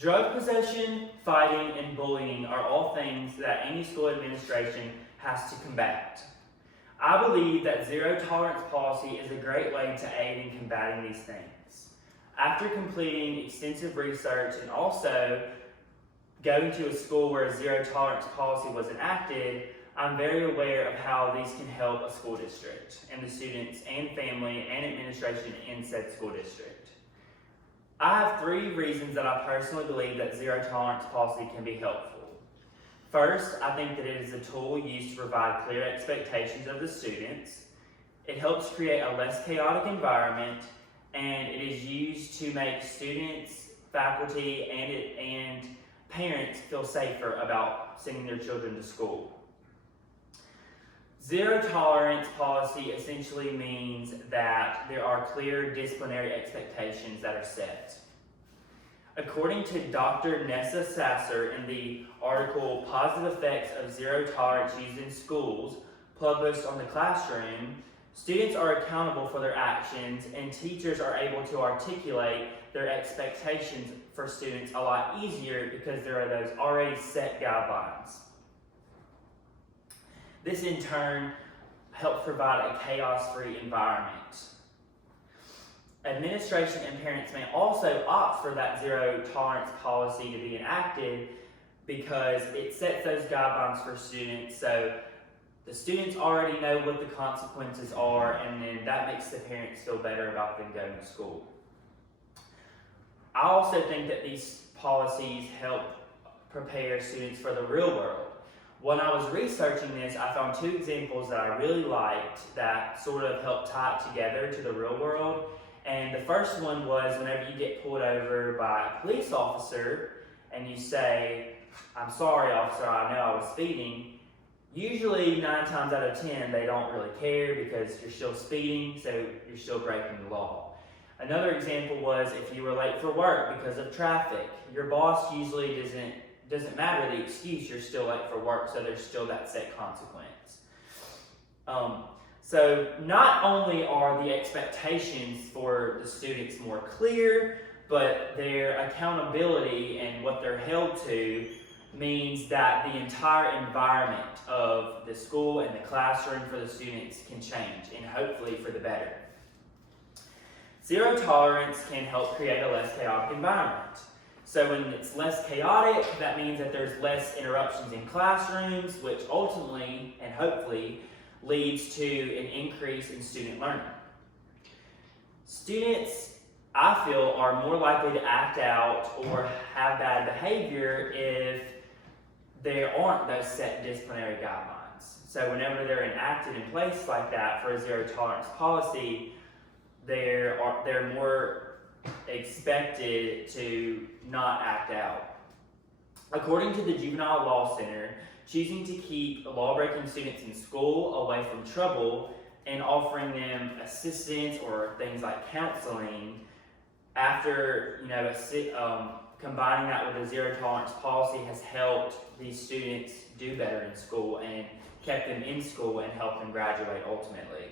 Drug possession, fighting, and bullying are all things that any school administration has to combat. I believe that zero tolerance policy is a great way to aid in combating these things. After completing extensive research and also going to a school where a zero tolerance policy was enacted, I'm very aware of how these can help a school district and the students and family and administration in said school district. I have 3 reasons that I personally believe that zero tolerance policy can be helpful. First, I think that it is a tool used to provide clear expectations of the students. It helps create a less chaotic environment, and it is used to make students, faculty, and parents feel safer about sending their children to school. Zero tolerance policy essentially means that there are clear disciplinary expectations that are set. According to Dr. Nessa Sasser in the article Positive Effects of Zero Tolerance Used in Schools, published on The Classroom, students are accountable for their actions and teachers are able to articulate their expectations for students a lot easier because there are those already set guidelines. This in turn helps provide a chaos-free environment. Administration and parents may also opt for that zero tolerance policy to be enacted because it sets those guidelines for students, so the students already know what the consequences are, and then that makes the parents feel better about them going to school. I also think that these policies help prepare students for the real world. When I was researching this, I found 2 examples that I really liked that sort of helped tie it together to the real world. And the first one was whenever you get pulled over by a police officer and you say, "I'm sorry, officer, I know I was speeding." Usually 9 times out of 10, they don't really care because you're still speeding, so you're still breaking the law. Another example was if you were late for work because of traffic. Your boss usually doesn't matter the excuse, you're still late for work, so there's still that set consequence. So not only are the expectations for the students more clear, but their accountability and what they're held to means that the entire environment of the school and the classroom for the students can change, and hopefully for the better. Zero tolerance can help create a less chaotic environment. So when it's less chaotic, that means that there's less interruptions in classrooms, which ultimately and hopefully leads to an increase in student learning. Students, I feel, are more likely to act out or have bad behavior if there aren't those set disciplinary guidelines. So whenever they're enacted in place like that for a zero tolerance policy, they're more expected to not act out. According to the Juvenile Law Center, choosing to keep law-breaking students in school away from trouble and offering them assistance or things like counseling after combining that with a zero tolerance policy has helped these students do better in school and kept them in school and helped them graduate ultimately.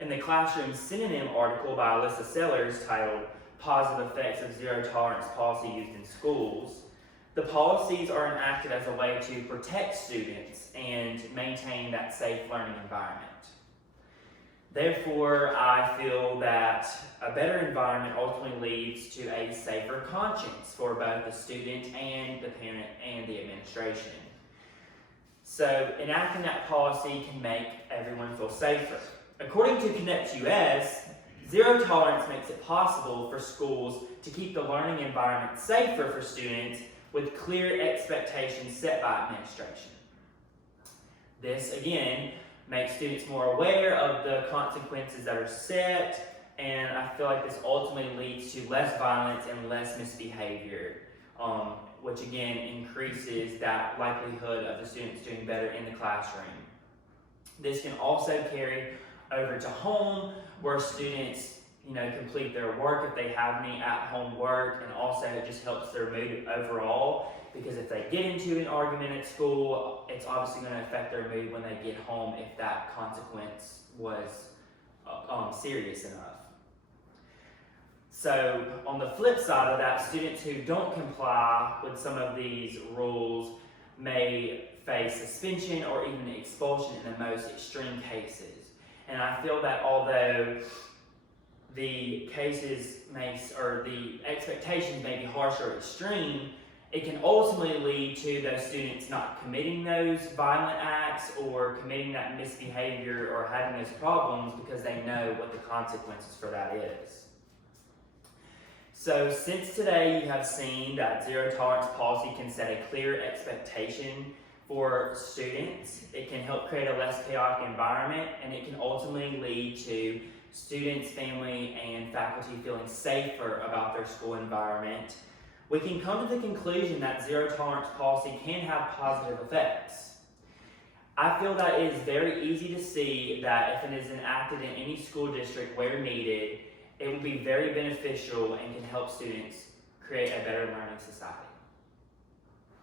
In the Classroom Synonym article by Alyssa Sellers titled Positive Effects of Zero Tolerance Policy Used in Schools, the policies are enacted as a way to protect students and maintain that safe learning environment. Therefore, I feel that a better environment ultimately leads to a safer conscience for both the student and the parent and the administration. So enacting that policy can make everyone feel safer. According to Connect US, zero tolerance makes it possible for schools to keep the learning environment safer for students with clear expectations set by administration. This, again, makes students more aware of the consequences that are set, and I feel like this ultimately leads to less violence and less misbehavior, which again increases that likelihood of the students doing better in the classroom. This can also carry over to home, where students complete their work if they have any at-home work, and also it just helps their mood overall, because if they get into an argument at school, it's obviously going to affect their mood when they get home if that consequence was serious enough. So on the flip side of that, students who don't comply with some of these rules may face suspension or even expulsion in the most extreme cases. And I feel that although the cases or the expectations may be harsh or extreme, it can ultimately lead to those students not committing those violent acts or committing that misbehavior or having those problems because they know what the consequences for that is. So since today you have seen that zero tolerance policy can set a clear expectation for students, it can help create a less chaotic environment, and it can ultimately lead to students, family, and faculty feeling safer about their school environment. We can come to the conclusion that zero tolerance policy can have positive effects. I feel that it is very easy to see that if it is enacted in any school district where needed, it will be very beneficial and can help students create a better learning society.